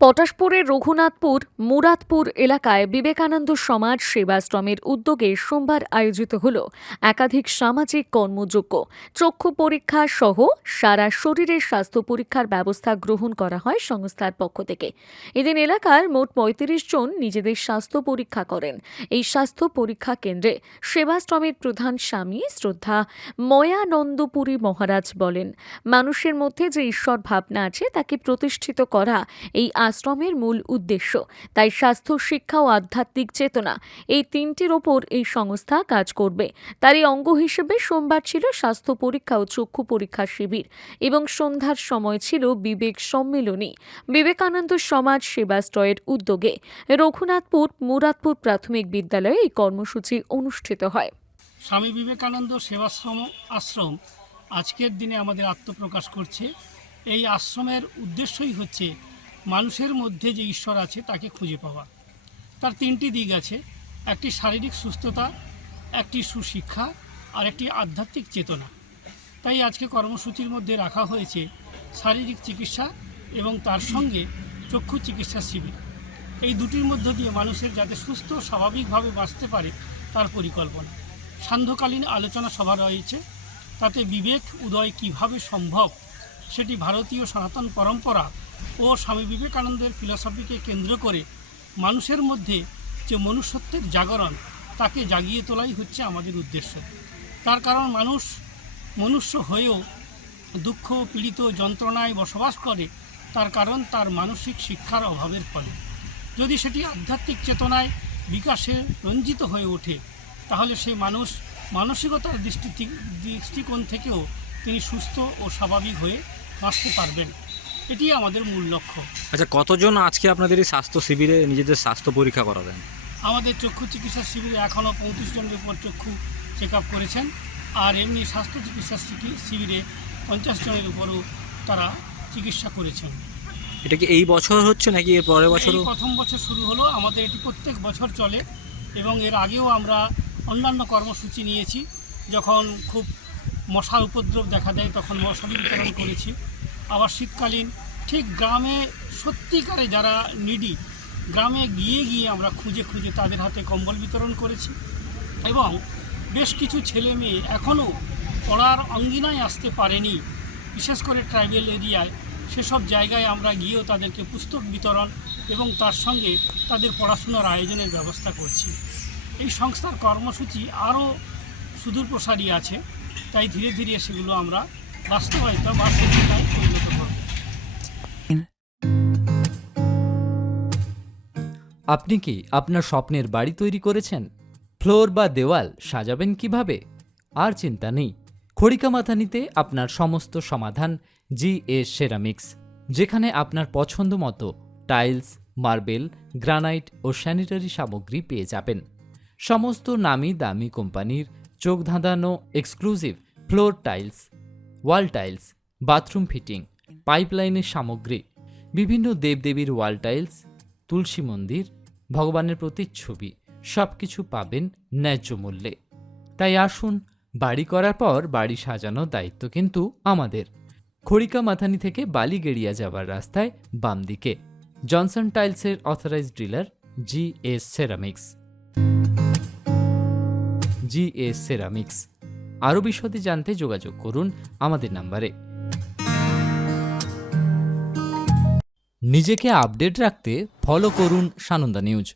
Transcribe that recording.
পটাশপুরের রঘুনাথপুর মুরাদপুর এলাকায় বিবেকানন্দ সমাজ সেবাশ্রমের উদ্যোগে সোমবার আয়োজিত হল একাধিক সামাজিক কর্মযজ্ঞ। চক্ষু পরীক্ষা সহ সারা শরীরের স্বাস্থ্য পরীক্ষার ব্যবস্থা গ্রহণ করা হয় সংস্থার পক্ষ থেকে। এদিন এলাকার মোট ৩৫ জন নিজেদের স্বাস্থ্য পরীক্ষা করেন। এই স্বাস্থ্য পরীক্ষা কেন্দ্রে সেবাশ্রমের প্রধান স্বামী শ্রদ্ধা ময়ানন্দপুরী মহারাজ বলেন, মানুষের মধ্যে যে ঈশ্বর ভাবনা আছে তাকে প্রতিষ্ঠিত করা এই আশ্রমের মূল উদ্দেশ্য। তাই স্বাস্থ্য, শিক্ষা ও আধ্যাত্মিক চেতনা এই তিনটির ওপর এই সংস্থা কাজ করবে। তারই অঙ্গ হিসেবে সোমবার ছিল স্বাস্থ্য পরীক্ষা ও চক্ষু পরীক্ষা শিবির এবং সন্ধ্যার সময় ছিল বিবেক সম্মেলনী। বিবেকানন্দ সমাজ সেবাশ্রয়ের উদ্যোগে রঘুনাথপুর মুরাদপুর প্রাথমিক বিদ্যালয়ে এই কর্মসূচি অনুষ্ঠিত হয়। স্বামী বিবেকানন্দ সেবাশ্রম আশ্রম আজকের দিনে আমাদের আত্মপ্রকাশ করছে। এই আশ্রমের উদ্দেশ্যই হচ্ছে মানুষের মধ্যে যে ঈশ্বর আছে তাকে খুঁজে পাওয়া। তার তিনটি দিক আছে, একটি শারীরিক সুস্থতা, একটি সুশিক্ষা আর একটি আধ্যাত্মিক চেতনা। তাই আজকে কর্মসূচির মধ্যে রাখা হয়েছে শারীরিক চিকিৎসা এবং তার সঙ্গে চক্ষু চিকিৎসা শিবির। এই দুটির মধ্য দিয়ে মানুষের যাতে সুস্থ স্বাভাবিকভাবে বাঁচতে পারে তার পরিকল্পনা। সান্ধ্যকালীন আলোচনা সভা রয়েছে, তাতে বিবেক উদয় কিভাবে সম্ভব সেটি ভারতীয় সনাতন পরম্পরা ও স্বামী বিবেকানন্দের ফিলসফিকে কেন্দ্র করে মানুষের মধ্যে যে মনুষ্যত্বের জাগরণ তাকে জাগিয়ে তোলাই হচ্ছে আমাদের উদ্দেশ্য। তার কারণ মানুষ মনুষ্য হয়েও দুঃখ, পীড়িত, যন্ত্রণায় বসবাস করে, তার কারণ তার মানসিক শিক্ষার অভাবের ফলে। যদি সেটি আধ্যাত্মিক চেতনায় বিকাশে রঞ্জিত হয়ে ওঠে তাহলে সেই মানুষ মানসিকতার দৃষ্টিকোণ থেকেও তিনি সুস্থ ও স্বাভাবিক হয়ে বাঁচতে পারবেন। এটি আমাদের মূল লক্ষ্য। আচ্ছা, কতজন আজকে আপনাদের এই স্বাস্থ্য শিবিরে নিজেদের স্বাস্থ্য পরীক্ষা করাবেন? আমাদের চক্ষু চিকিৎসা শিবিরে এখনও 35 জনের উপর চক্ষু চেক আপ করেছেন, আর এমনি স্বাস্থ্য চিকিৎসা শিবিরে 50 জনের উপরও তারা চিকিৎসা করেছেন। এটা কি এই বছর হচ্ছে নাকি এর পরের বছরও? প্রথম বছর শুরু হলো, আমাদের এটি প্রত্যেক বছর চলে এবং এর আগেও আমরা অন্যান্য কর্মসূচি নিয়েছি। যখন খুব মশার উপদ্রব দেখা দেয় তখন মশারি বিতরণ করেছি। আবার শীতকালীন ঠিক গ্রামে সত্যিকারে যারা নিডি, গ্রামে গিয়ে গিয়ে আমরা খুঁজে খুঁজে তাদের হাতে কম্বল বিতরণ করেছি। এবং বেশ কিছু ছেলে মেয়ে এখনও পড়ার অঙ্গিনায় আসতে পারেনি, বিশেষ করে ট্রাইবেল এরিয়ায়, সেসব জায়গায় আমরা গিয়েও তাদেরকে পুস্তক বিতরণ এবং তার সঙ্গে তাদের পড়াশোনার আয়োজনের ব্যবস্থা করছি। এই সংস্থার কর্মসূচি আরও সুদূরপ্রসারী আছে, তাই ধীরে ধীরে সেগুলো আমরা বাস্তবায়িত বা সত্যতায় পরিণত করব। আপনি কি আপনার স্বপ্নের বাড়ি তৈরি করেছেন? ফ্লোর বা দেওয়াল সাজাবেন কিভাবে? আর চিন্তা নেই, খড়িকামাথানিতে আপনার সমস্ত সমাধান GS সেরামিক্স, যেখানে আপনার পছন্দ মতো টাইলস, মার্বেল, গ্রানাইট ও স্যানিটারি সামগ্রী পেয়ে যাবেন। সমস্ত নামি দামি কোম্পানির চোখ ধাঁধানো exclusive floor tiles, wall tiles, bathroom fitting, পাইপলাইনের সামগ্রী, বিভিন্ন দেবদেবীর ওয়াল টাইলস, তুলসী মন্দির, ভগবানের প্রতিচ্ছবি সব কিছু পাবেন ন্যায্য মূল্যে। তাই আসুন, বাড়ি করার পর বাড়ি সাজানোর দায়িত্ব কিন্তু আমাদের। খড়িকামাথানি থেকে বালিগেড়িয়া যাবার রাস্তায় বাম দিকে জনসন টাইলসের authorised dealer GS ceramics. GS ceramics. আরও বিশদে জানতে যোগাযোগ করুন আমাদের নাম্বারে। নিজেকে আপডেট রাখতে ফলো করুন সানন্দা নিউজ।